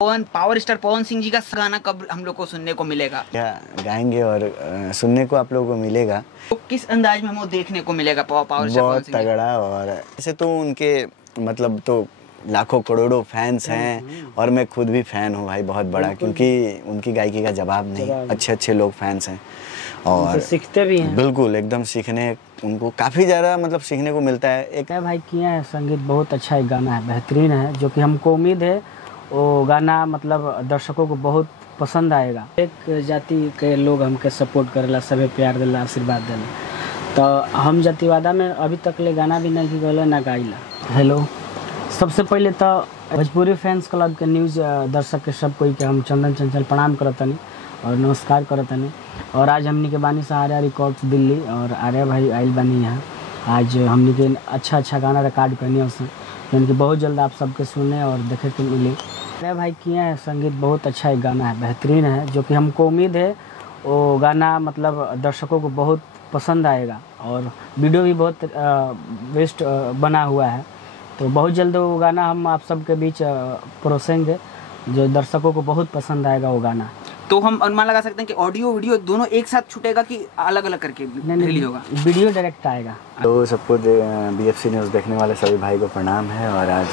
Power star Pawan Singh ji का गाना कब हम लोग को सुनने को मिलेगा? क्या गाएंगे और सुनने को आप लोगों को मिलेगा। तो किस अंदाज में हमें देखने को मिलेगा पावर स्टार बहुत तगड़ा। और ऐसे तो उनके मतलब तो लाखों करोड़ों फैंस हैं और मैं खुद भी फ़ैन हूँ भाई, बहुत बड़ा, क्योंकि उनकी गायकी का जवाब नहीं। अच्छे अच्छे लोग फैंस हैं और सीखते भी हैं। बिल्कुल एकदम सीखने उनको काफ़ी ज़्यादा मतलब सीखने को मिलता है। एक भाई किया है संगीत, बहुत अच्छा एक गाना है, बेहतरीन है, जो कि हमको उम्मीद है वो गाना मतलब दर्शकों को बहुत पसंद आएगा। एक जाति के लोग हमके सपोर्ट करेला, सभी प्यार देला, आशीर्वाद देला, तो हम जातिवादा में अभी तक ले गाना भी नहीं गले ना गाइला। हेलो, सबसे पहले तो भोजपुरी फैंस क्लब के न्यूज़ दर्शक के सब कोई के हम चंदन चंचल प्रणाम करतनी और नमस्कार करतनी। और आज हमनी के बानी से आर्या रिकॉर्ड्स दिल्ली और आर्या भाई आइल बानी यहाँ। आज हमनी के अच्छा गाना रिकॉर्ड करनी है, यानी कि बहुत जल्द आप सबके सुने और देखे के मिले। आर्या भाई किया है संगीत, बहुत अच्छा एक गाना है, बेहतरीन है, जो कि हमको उम्मीद है वो गाना मतलब दर्शकों को बहुत पसंद आएगा। और वीडियो भी बहुत बेस्ट बना हुआ है, तो बहुत जल्द वो गाना हम आप सबके बीच परोसेंगे, जो दर्शकों को बहुत पसंद आएगा वो गाना। तो हम अनुमान लगा सकते हैं कि ऑडियो वीडियो दोनों एक साथ छूटेगा कि अलग अलग करके रिलीज होगा? वीडियो डायरेक्ट आएगा। तो सबको BFC न्यूज़ देखने वाले सभी भाई को प्रणाम है। और आज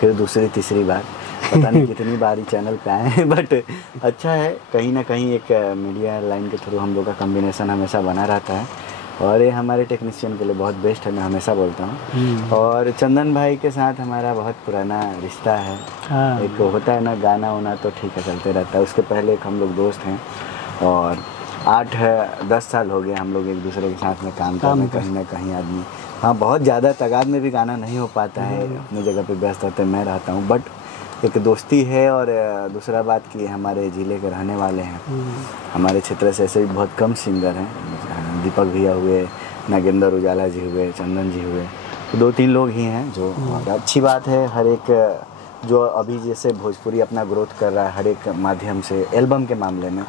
फिर दूसरी तीसरी बार, पता नहीं कितनी बार ही चैनल पे आए हैं, बट अच्छा है, कहीं ना कहीं एक मीडिया लाइन के थ्रू हम लोग का कम्बिनेशन हमेशा बना रहता है और ये हमारे टेक्नीशियन के लिए बहुत बेस्ट है, मैं हमेशा बोलता हूँ। और चंदन भाई के साथ हमारा बहुत पुराना रिश्ता है। एक होता है ना गाना होना, तो ठीक है चलते रहता है। उसके पहले एक हम लोग दोस्त हैं और 8-10 साल हो गए हम लोग एक दूसरे के साथ में काम करने, कहीं ना कहीं आदमी हाँ बहुत ज़्यादा तादाद में भी गाना नहीं हो पाता है, अपनी जगह पे व्यस्त रहते मैं रहता हूँ, बट एक दोस्ती है। और दूसरा बात कि हमारे ज़िले के रहने वाले हैं, हमारे क्षेत्र से ऐसे भी बहुत कम सिंगर हैं, दीपक भैया हुए, नागेंद्र उजाला जी हुए, चंदन जी हुए, तो 2-3 लोग ही हैं जो। और अच्छी बात है, हर एक जो अभी जैसे भोजपुरी अपना ग्रोथ कर रहा है हर एक माध्यम से, एल्बम के मामले में,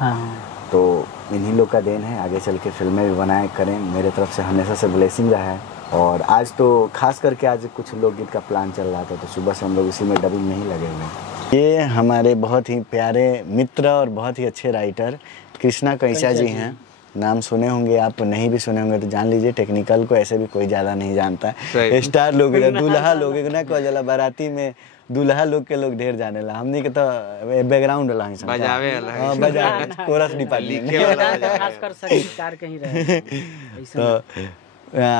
तो इन्हीं लोग का देन है। आगे चल के फिल्में भी बनाए करें, मेरे तरफ से हमेशा से ब्लेसिंग रहा है। और आज तो खास करके आज कुछ लोकगीत का प्लान चल रहा था, तो सुबह से हम लोग इसी में डबिंग में ही लगे हुए हैं। ये हमारे बहुत ही प्यारे मित्र और बहुत ही अच्छे राइटर कृष्णा कैसा जी हैं। नाम सुने होंगे आप, नहीं भी सुने होंगे तो जान लीजिए, टेक्निकल को ऐसे भी कोई ज़्यादा नहीं जानता है। स्टार लोग दूल्हा लोग ना को जला बाराती में दूल्हा लोग के लोग ढेर जाने ला, हमने के तो बैकग्राउंड वाला है, बजावे वाला, कोरस डिपार्टमेंट खासकर संगीतकार कहीं रहे। तो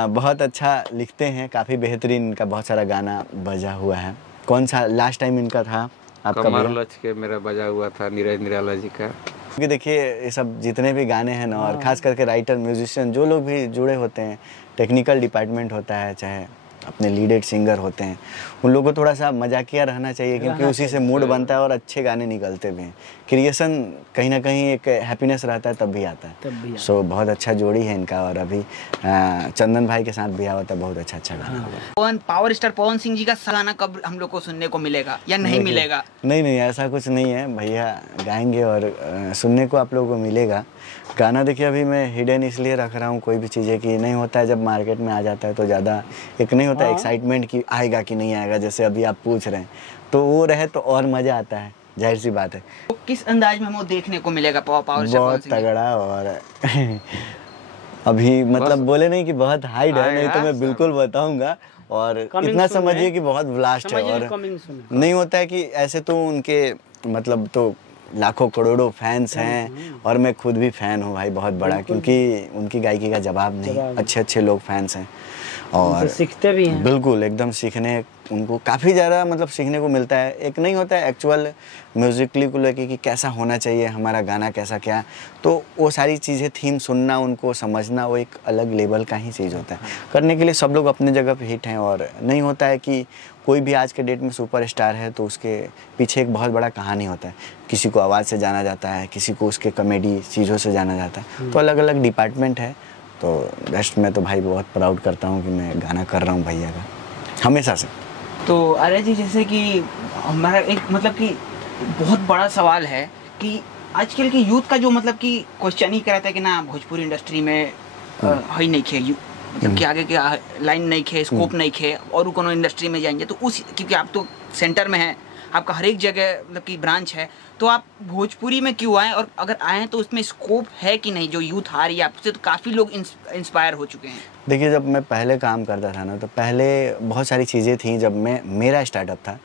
बहुत अच्छा लिखते हैं, काफ़ी बेहतरीन, इनका बहुत सारा गाना बजा हुआ है। कौन सा लास्ट टाइम इनका था आपका? कमर लच के मेरा बजा हुआ था नीरज निराला जी का। क्योंकि देखिए ये सब जितने भी गाने हैं ना, और ख़ास करके राइटर म्यूजिशियन जो लोग भी जुड़े होते हैं, टेक्निकल डिपार्टमेंट होता है, चाहे अपने लीडेड सिंगर होते हैं, उन लोगों को थोड़ा सा मजाकिया रहना चाहिए, क्योंकि उसी से मूड बनता है और अच्छे गाने निकलते भी हैं। क्रिएशन कहीं ना कहीं एक हैप्पीनेस रहता है तब भी आता है। सो बहुत अच्छा जोड़ी है इनका। और अभी चंदन भाई के साथ भी आया था, बहुत अच्छा गाना। पावर स्टार पवन सिंह जी का गाना कब हम लोग को सुनने को मिलेगा या नहीं मिलेगा? नहीं, ऐसा कुछ नहीं है भैया, गाएंगे और सुनने को आप लोगों को मिलेगा। गाना देखिए अभी मैं हिडन इसलिए रख रहा हूँ, कोई भी चीज़ें की नहीं होता है, जब मार्केट में आ जाता है तो ज़्यादा एक नहीं होता एक्साइटमेंट कि आएगा कि नहीं आएगा, जैसे अभी आप पूछ रहे हैं, तो वो रहे तो और मज़ा आता है, जाहिर सी बात है। तो किस अंदाज में हमें देखने को मिलेगा पावर स्टार? बहुत तगड़ा। और अभी मतलब बोले नहीं कि बहुत हाइड है, नहीं तो मैं बिल्कुल बताऊंगा। और इतना समझिए कि बहुत ब्लास्ट है। और नहीं होता है कि ऐसे तो उनके मतलब तो लाखों करोड़ों फैंस हैं और मैं खुद भी फ़ैन हूँ भाई, बहुत बड़ा, क्योंकि उनकी गायकी का जवाब नहीं। अच्छे अच्छे लोग फैंस हैं और सीखते भी हैं, बिल्कुल एकदम सीखने उनको काफ़ी ज़्यादा मतलब सीखने को मिलता है। एक नहीं होता है एक्चुअल म्यूज़िकली को लेके कि कैसा होना चाहिए हमारा गाना, कैसा क्या, तो वो सारी चीज़ें थीम सुनना, उनको समझना, वो एक अलग लेवल का ही चीज़ होता है। करने के लिए सब लोग अपनी जगह पे हिट हैं। और नहीं होता है कि कोई भी आज के डेट में सुपरस्टार है तो उसके पीछे एक बहुत बड़ा कहानी होता है। किसी को आवाज़ से जाना जाता है, किसी को उसके कॉमेडी चीज़ों से जाना जाता है, तो अलग अलग डिपार्टमेंट है। तो बेस्ट मैं तो भाई बहुत प्राउड करता हूँ कि मैं गाना कर रहा हूँ भैया का, हमेशा से। तो आर्या जी, जैसे कि हमारा एक मतलब कि बहुत बड़ा सवाल है कि आजकल के यूथ का जो मतलब कि क्वेश्चन ही कराता है कि ना भोजपुरी इंडस्ट्री में है नहीं खे, मतलब कि आगे के लाइन नहीं खे, स्कोप नहीं खे, और कोनो इंडस्ट्री में जाएंगे तो उस, क्योंकि आप तो सेंटर में हैं, आपका हर एक जगह मतलब कि ब्रांच है, तो आप भोजपुरी में क्यों आए, और अगर आए तो उसमें स्कोप है कि नहीं? जो यूथ आ रही है आपसे, तो काफ़ी लोग इंस्पायर हो चुके हैं। देखिए, जब मैं पहले काम करता था ना, तो पहले बहुत सारी चीज़ें थी। जब मेरा स्टार्टअप था,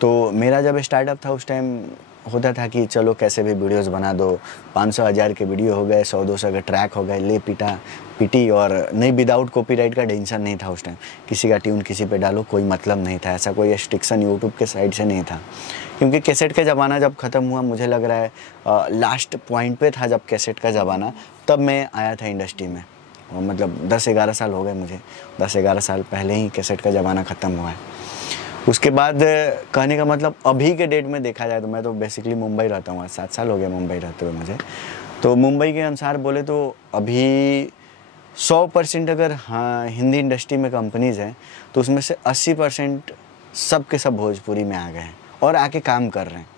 तो मेरा जब स्टार्टअप था उस टाइम होता था कि चलो कैसे भी वीडियोस बना दो, 500-1000 के वीडियो हो गए, 100-200 के ट्रैक हो गए, ले पिटी और नहीं, विदाउट कॉपीराइट का टेंशन नहीं था उस टाइम। किसी का ट्यून किसी पे डालो, कोई मतलब नहीं था, ऐसा कोई रिस्ट्रिक्शन यूट्यूब के साइड से नहीं था। क्योंकि कैसेट का ज़माना जब ख़त्म हुआ, मुझे लग रहा है लास्ट पॉइंट पे था जब कैसेट का ज़माना, तब मैं आया था इंडस्ट्री में। और मतलब 10-11 साल हो गए मुझे, 10-11 साल पहले ही कैसेट का ज़माना ख़त्म हुआ है। उसके बाद कहने का मतलब अभी के डेट में देखा जाए तो मैं तो बेसिकली मुंबई रहता हूँ, 7 साल हो गया मुंबई रहते हुए मुझे। तो मुंबई के अनुसार बोले तो अभी 100% अगर हाँ हिंदी इंडस्ट्री में कंपनीज़ हैं, तो उसमें से 80% सब के सब भोजपुरी में आ गए हैं और आके काम कर रहे हैं।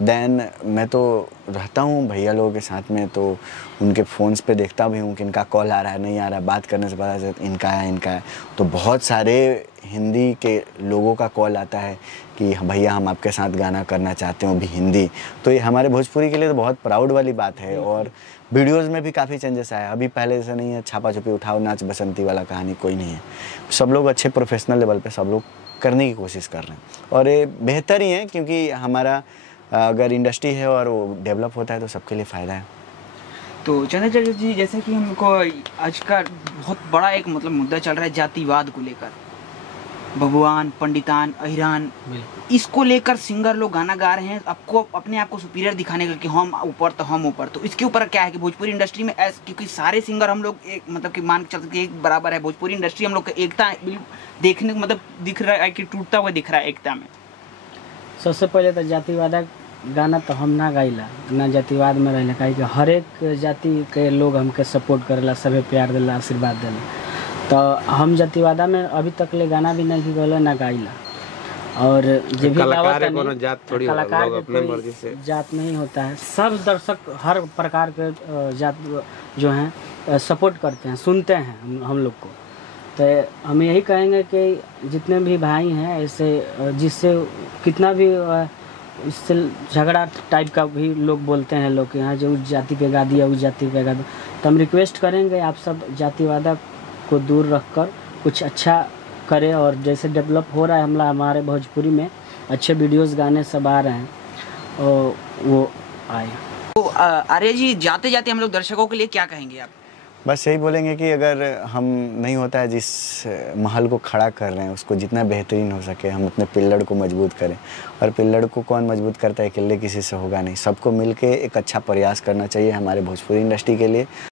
देन मैं तो रहता हूँ भैया लोगों के साथ में, तो उनके फ़ोन्स पे देखता भी हूँ कि इनका कॉल आ रहा है नहीं आ रहा है, बात करने से पता चलता इनका है। तो बहुत सारे हिंदी के लोगों का कॉल आता है कि भैया हम आपके साथ गाना करना चाहते हो भी हिंदी। तो ये हमारे भोजपुरी के लिए तो बहुत प्राउड वाली बात है। और वीडियोज़ में भी काफ़ी चेंजेस आया, अभी पहले जैसा नहीं है छापा छुपी उठाओ नाच बसंती वाला कहानी कोई नहीं है। सब लोग अच्छे प्रोफेशनल लेवल पे सब लोग करने की कोशिश कर रहे हैं और ये बेहतर ही है, क्योंकि हमारा अगर इंडस्ट्री है और वो डेवलप होता है तो सबके लिए फ़ायदा है। तो चंद्रचंद्र जी, जैसे कि हमको आज का बहुत बड़ा एक मतलब मुद्दा चल रहा है जातिवाद को लेकर, भगवान, पंडितान, अहिरान, इसको लेकर सिंगर लोग गाना गा रहे हैं, आपको अपने आप को सुपीरियर दिखाने का कि हम ऊपर तो हम ऊपर। तो इसके ऊपर क्या है कि भोजपुरी इंडस्ट्री में क्योंकि सारे सिंगर हम लोग एक मतलब कि मान के चलते एक बराबर है, भोजपुरी इंडस्ट्री हम लोग का एकता देखने को मतलब दिख रहा है कि टूटता हुआ दिख रहा है एकता में। सबसे पहले तो जातिवाद गाना तो हम ना गाइला, ना जातिवाद में रहना, काहे कि हर एक जाति के लोग हमके सपोर्ट करेला, सभी प्यार देला, आशीर्वाद देला। तो हम जातिवादा में अभी तक ले गाना भी नहीं गौला ना गाइला। और जो भी कलाकार है कोनो जात थोड़ी, कलाकार लोग अपने मर्जी से जात नहीं होता है। सब दर्शक हर प्रकार के जात जो हैं सपोर्ट करते हैं, सुनते हैं हम लोग को। तो हम यही कहेंगे कि जितने भी भाई हैं ऐसे, जिससे कितना भी इससे झगड़ा टाइप का भी लोग बोलते हैं लोग, यहाँ जो उस जाति पे गा दिया उस जाति पे गा दिया, तो हम रिक्वेस्ट करेंगे आप सब जातिवादा को दूर रखकर कुछ अच्छा करें। और जैसे डेवलप हो रहा है हमारे भोजपुरी में अच्छे वीडियोस गाने सब आ रहे हैं और वो आए। तो आर्य जी, जाते जाते हम लोग दर्शकों के लिए क्या कहेंगे आप? बस यही बोलेंगे कि अगर हम नहीं होता है जिस महल को खड़ा कर रहे हैं उसको जितना बेहतरीन हो सके हम अपने पिल्लड़ को मजबूत करें। और पिल्लड़ को कौन मजबूत करता है, अकेले किसी से होगा नहीं, सबको मिलके एक अच्छा प्रयास करना चाहिए हमारे भोजपुरी इंडस्ट्री के लिए।